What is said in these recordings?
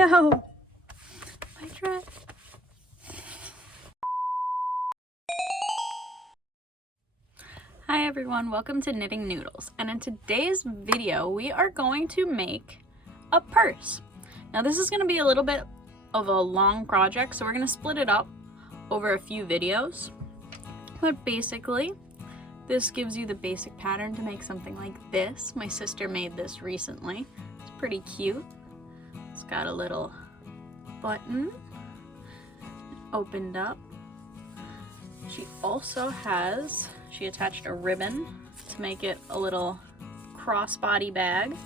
No! My dress. Hi everyone, welcome to Knitting Noodles. And in today's video, we are going to make a purse. Now this is going to be a little bit of a long project, so we're going to split it up over a few videos. But basically, this gives you the basic pattern to make something like this. My sister made this recently. It's pretty cute. It's got a little button opened up. She also has, she attached a ribbon to make it a little crossbody bag.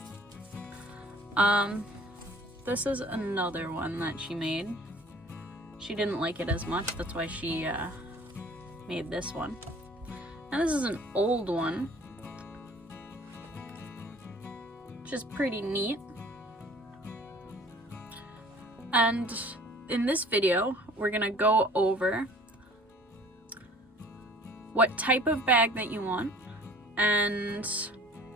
This is another one that she made. She didn't like it as much, that's why she made this one. And this is an old one, which is pretty neat. And in this video, we're gonna go over what type of bag that you want and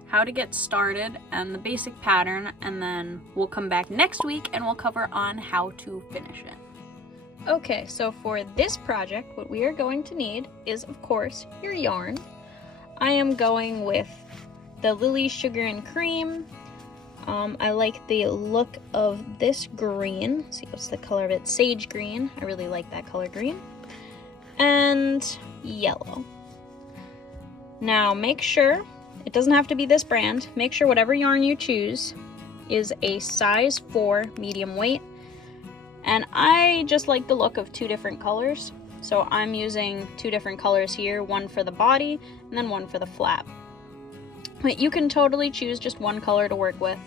how to get started and the basic pattern, and then we'll come back next week and we'll cover on how to finish it. Okay, so for this project, what we are going to need is, of course, your yarn. I am going with the Lily Sugar and Cream. I like the look of this green. Let's see, what's the color of it? Sage green. I really like that color green. And yellow. Now make sure, it doesn't have to be this brand, make sure whatever yarn you choose is a size 4 medium weight. And I just like the look of 2 different colors. So I'm using 2 different colors here, one for the body and then one for the flap. But you can totally choose just one color to work with.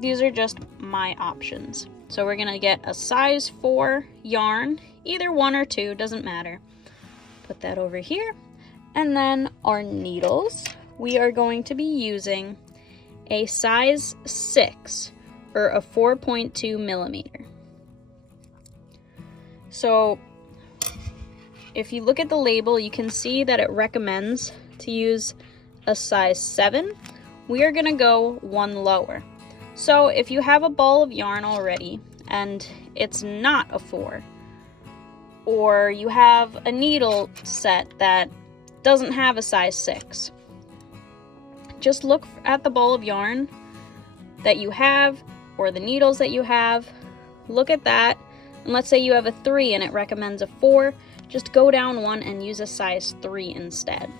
These are just my options. So we're gonna get a size 4 yarn, either 1 or 2, doesn't matter. Put that over here. And then our needles, we are going to be using a size 6 or a 4.2 millimeter. So if you look at the label, you can see that it recommends to use a size 7. We are gonna go 1 lower. So if you have a ball of yarn already and it's not a 4, or you have a needle set that doesn't have a size 6, just look at the ball of yarn that you have or the needles that you have, look at that, and let's say you have a 3 and it recommends a 4, just go down 1 and use a size 3 instead.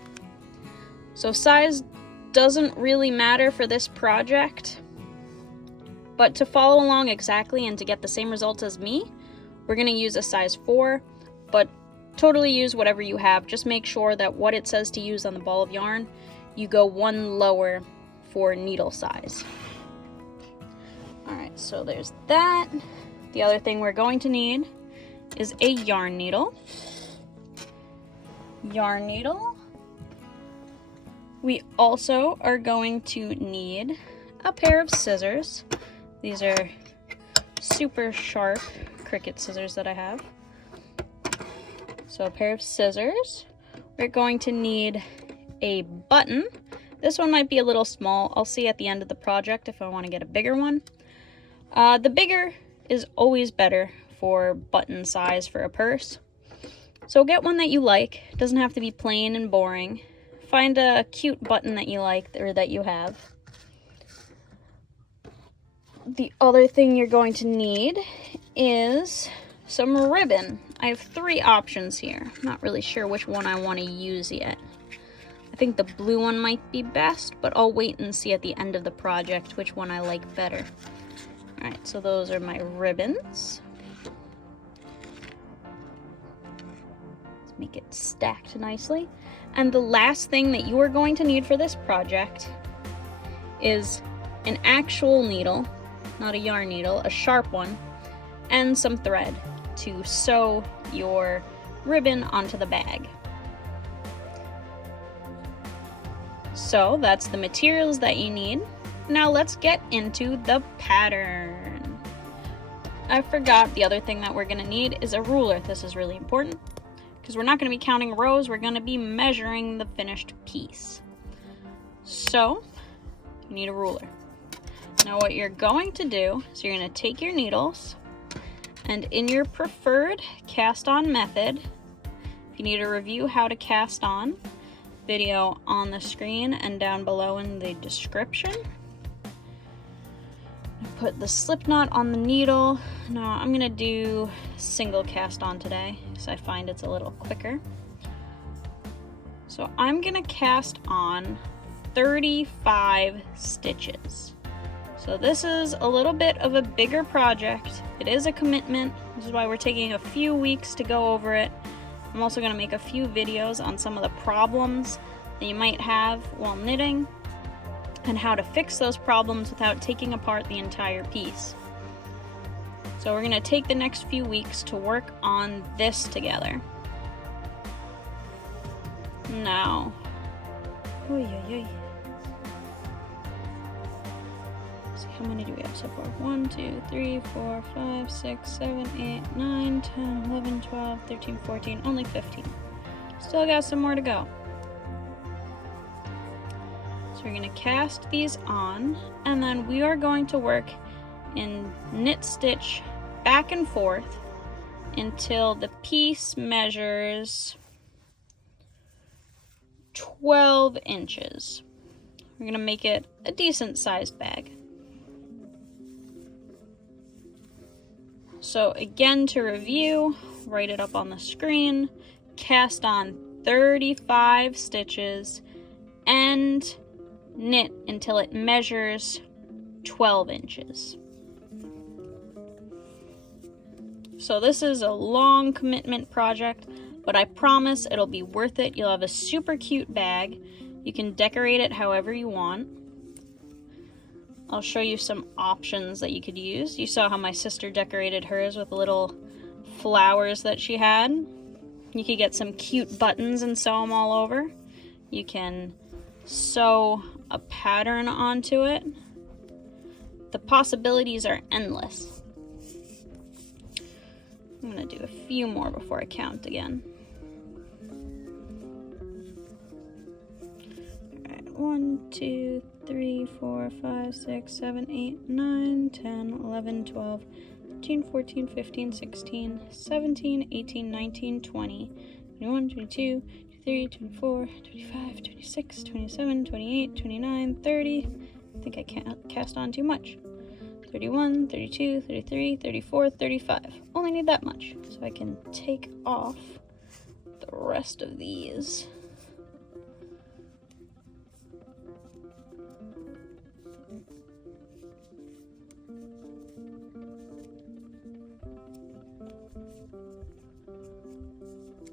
So size doesn't really matter for this project, but to follow along exactly and to get the same results as me, we're going to use a size 4, but totally use whatever you have. Just make sure that what it says to use on the ball of yarn, you go 1 lower for needle size. Alright, so there's that. The other thing we're going to need is a yarn needle. Yarn needle. We also are going to need a pair of scissors. These are super sharp Cricut scissors that I have. So a pair of scissors. We're going to need a button. This one might be a little small. I'll see at the end of the project if I want to get a bigger one. The bigger is always better for button size for a purse. So get one that you like. It doesn't have to be plain and boring. Find a cute button that you like or that you have. The other thing you're going to need is some ribbon. I have 3 options here. I'm not really sure which one I want to use yet. I think the blue one might be best, but I'll wait and see at the end of the project which one I like better. Alright, so those are my ribbons. Let's make it stacked nicely. And the last thing that you are going to need for this project is an actual needle, not a yarn needle, a sharp one, and some thread to sew your ribbon onto the bag. So that's the materials that you need. Now let's get into the pattern. I forgot the other thing that we're going to need is a ruler. This is really important because we're not going to be counting rows, we're going to be measuring the finished piece. So you need a ruler. Now what you're going to do is you're going to take your needles, and in your preferred cast on method, if you need a review how to cast on, video on the screen and down below in the description. Put the slip knot on the needle. Now I'm going to do single cast on today because I find it's a little quicker. So I'm going to cast on 35 stitches. So this is a little bit of a bigger project. It is a commitment. This is why we're taking a few weeks to go over it. I'm also going to make a few videos on some of the problems that you might have while knitting and how to fix those problems without taking apart the entire piece. So we're going to take the next few weeks to work on this together. Now, how many do we have so far? 1, 2, 3, 4, 5, 6, 7, 8, 9, 10, 11, 12, 13, 14, only 15. Still got some more to go. So we're going to cast these on, and then we are going to work in knit stitch back and forth until the piece measures 12 inches. We're going to make it a decent sized bag. So again, to review, write it up on the screen, cast on 35 stitches and knit until it measures 12 inches. So this is a long commitment project, but I promise it'll be worth it. You'll have a super cute bag. You can decorate it however you want. I'll show you some options that you could use. You saw how my sister decorated hers with little flowers that she had. You could get some cute buttons and sew them all over. You can sew a pattern onto it. The possibilities are endless. I'm gonna do a few more before I count again. All right, 1, 2, 3, 4, 5, 6, 7, 8, 9, 10, 11, 12, 13, 14, 15, 16, 17, 18, 19, 20, 21, 22, 23, 24, 25, 26, 27, 28, 29, 30. I think I can't cast on too much. 31, 32, 33, 34, 35. Only need that much, so I can take off the rest of these.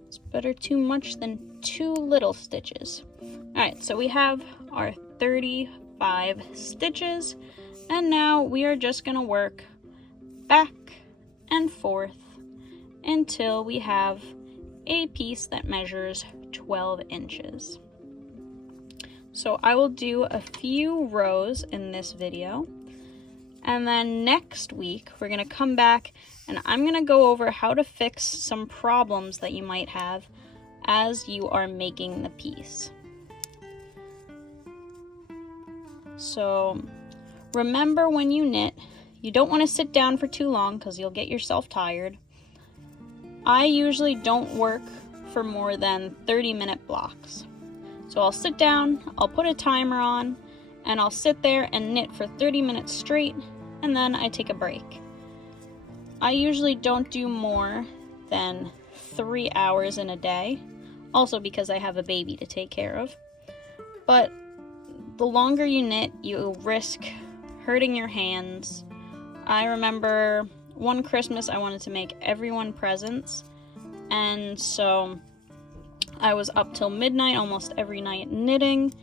It's better too much than too little stitches. Alright, so we have our 35 stitches, and now we are just going to work back and forth until we have a piece that measures 12 inches. So I will do a few rows in this video, and then next week we're going to come back and I'm going to go over how to fix some problems that you might have as you are making the piece. So remember, when you knit, you don't want to sit down for too long because you'll get yourself tired. I usually don't work for more than 30-minute blocks. So I'll sit down, I'll put a timer on, and I'll sit there and knit for 30 minutes straight, and then I take a break. I usually don't do more than 3 hours in a day, also because I have a baby to take care of. But the longer you knit, you risk hurting your hands. I remember one Christmas I wanted to make everyone presents, and so I was up till midnight almost every night knitting,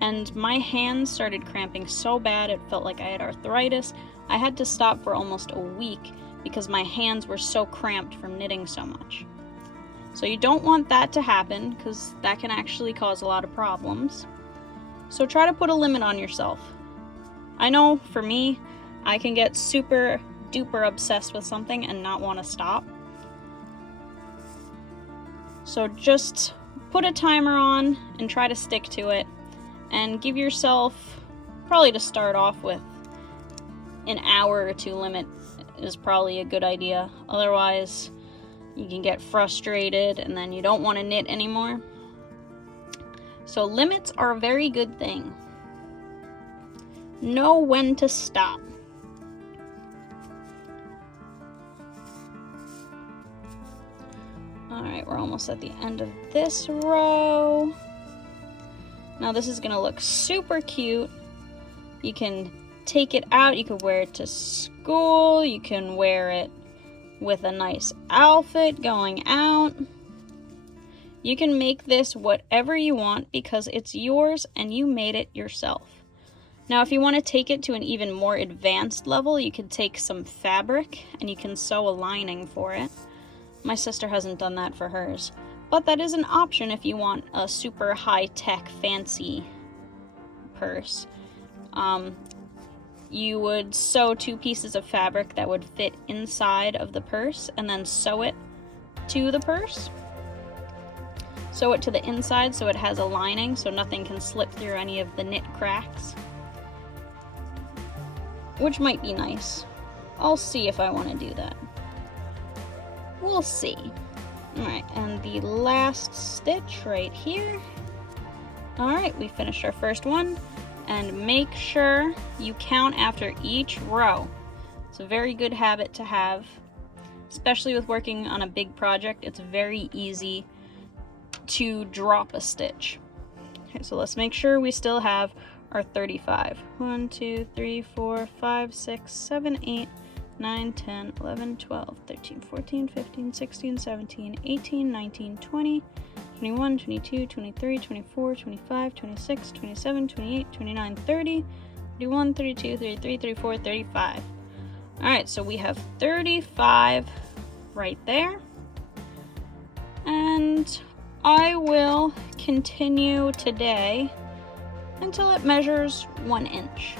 and my hands started cramping so bad it felt like I had arthritis. I had to stop for almost a week because my hands were so cramped from knitting so much. So you don't want that to happen because that can actually cause a lot of problems. So try to put a limit on yourself. I know for me, I can get super duper obsessed with something and not want to stop. So just put a timer on and try to stick to it, and give yourself, probably to start off with, an hour or two limit is probably a good idea. Otherwise, you can get frustrated and then you don't want to knit anymore. So limits are a very good thing. Know when to stop. Alright, we're almost at the end of this row. Now this is gonna look super cute. You can take it out, you can wear it to school, you can wear it with a nice outfit going out. You can make this whatever you want because it's yours and you made it yourself. Now if you want to take it to an even more advanced level, you could take some fabric and you can sew a lining for it. My sister hasn't done that for hers, but that is an option if you want a super high-tech fancy purse. You would sew 2 pieces of fabric that would fit inside of the purse and then sew it to the purse. Sew it to the inside so it has a lining so nothing can slip through any of the knit cracks, which might be nice. I'll see if I want to do that. We'll see. Alright, and the last stitch right here. Alright, we finished our first one. And make sure you count after each row. It's a very good habit to have, especially with working on a big project. It's very easy to drop a stitch. Okay, so let's make sure we still have our 35. 1, 2, 3, 4, 5, 6, 7, 8, 9, 10, 11, 12, 13, 14, 15, 16, 17, 18, 19, 20, 21, 22, 23, 24, 25, 26, 27, 28, 29, 30, 31, 32, 33, 34, 35. Alright, so we have 35 right there. And I will continue today until it measures 1 inch.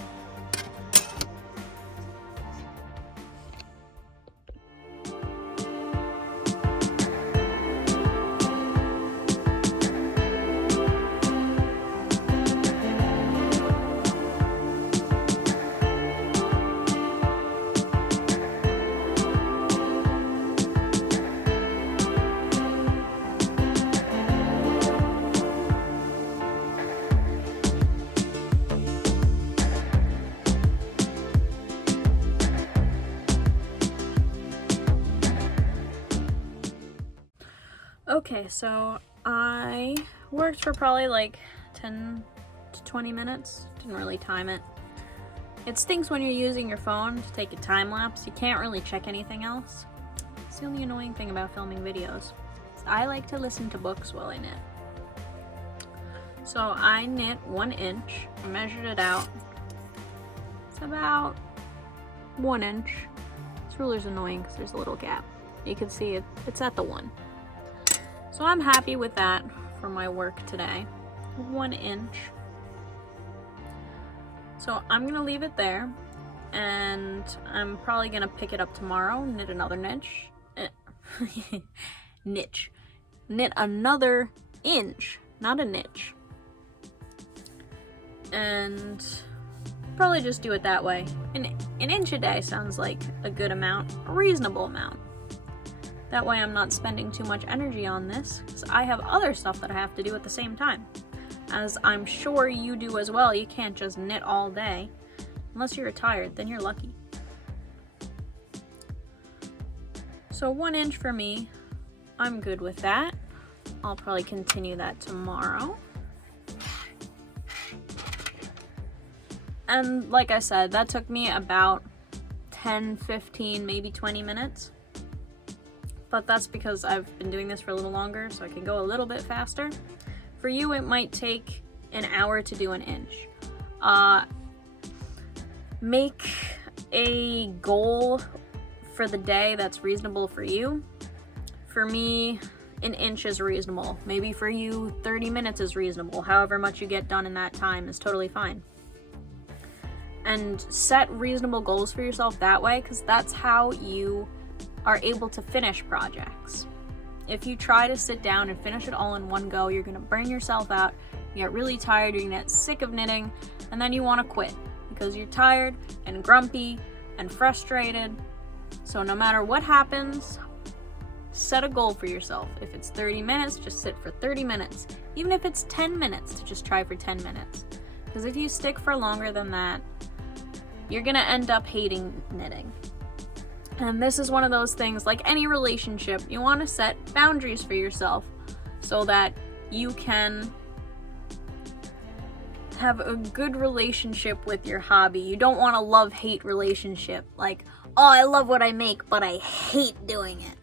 Okay, so I worked for probably like 10 to 20 minutes. Didn't really time it. It stinks when you're using your phone to take a time lapse. You can't really check anything else. It's the only annoying thing about filming videos. I like to listen to books while I knit. So I knit 1 inch. I measured it out. It's about 1 inch. This ruler's annoying because there's a little gap. You can see it's at the 1. So I'm happy with that for my work today. 1 inch. So I'm gonna leave it there, and I'm probably gonna pick it up tomorrow, knit another niche. Knit another inch, not a niche. And probably just do it that way. An inch a day sounds like a good amount, a reasonable amount. That way I'm not spending too much energy on this, because I have other stuff that I have to do at the same time. As I'm sure you do as well, you can't just knit all day. Unless you're retired, then you're lucky. So 1 inch for me, I'm good with that. I'll probably continue that tomorrow. And like I said, that took me about 10, 15, maybe 20 minutes. But that's because I've been doing this for a little longer, so I can go a little bit faster. For you, it might take an hour to do an inch. Make a goal for the day that's reasonable for you. For me, an inch is reasonable. Maybe for you, 30 minutes is reasonable. However much you get done in that time is totally fine. And set reasonable goals for yourself that way, because that's how you are able to finish projects. If you try to sit down and finish it all in one go, you're gonna burn yourself out, you get really tired, you're gonna get sick of knitting, and then you wanna quit because you're tired and grumpy and frustrated. So no matter what happens, set a goal for yourself. If it's 30 minutes, just sit for 30 minutes. Even if it's 10 minutes, to just try for 10 minutes. Because if you stick for longer than that, you're gonna end up hating knitting. And this is one of those things, like any relationship, you want to set boundaries for yourself so that you can have a good relationship with your hobby. You don't want a love-hate relationship, like, oh, I love what I make, but I hate doing it.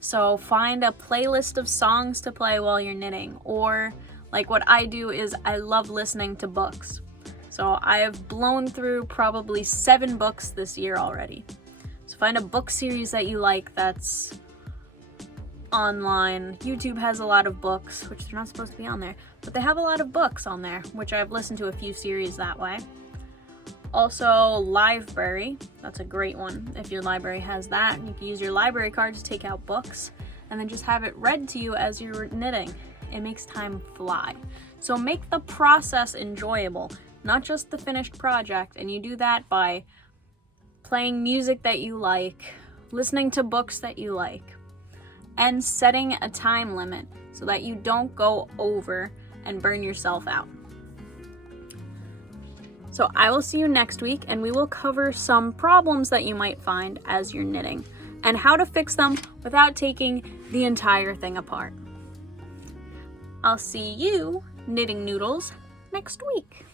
So find a playlist of songs to play while you're knitting, or like what I do is I love listening to books. So I have blown through probably 7 books this year already. So find a book series that you like that's online. YouTube has a lot of books, which they're not supposed to be on there, but they have a lot of books on there, which I've listened to a few series that way. Also, Liveberry, that's a great one. If your library has that, you can use your library card to take out books and then just have it read to you as you're knitting. It makes time fly. So make the process enjoyable, not just the finished project, and you do that by playing music that you like, listening to books that you like, and setting a time limit so that you don't go over and burn yourself out. So I will see you next week, and we will cover some problems that you might find as you're knitting and how to fix them without taking the entire thing apart. I'll see you, knitting noodles, next week.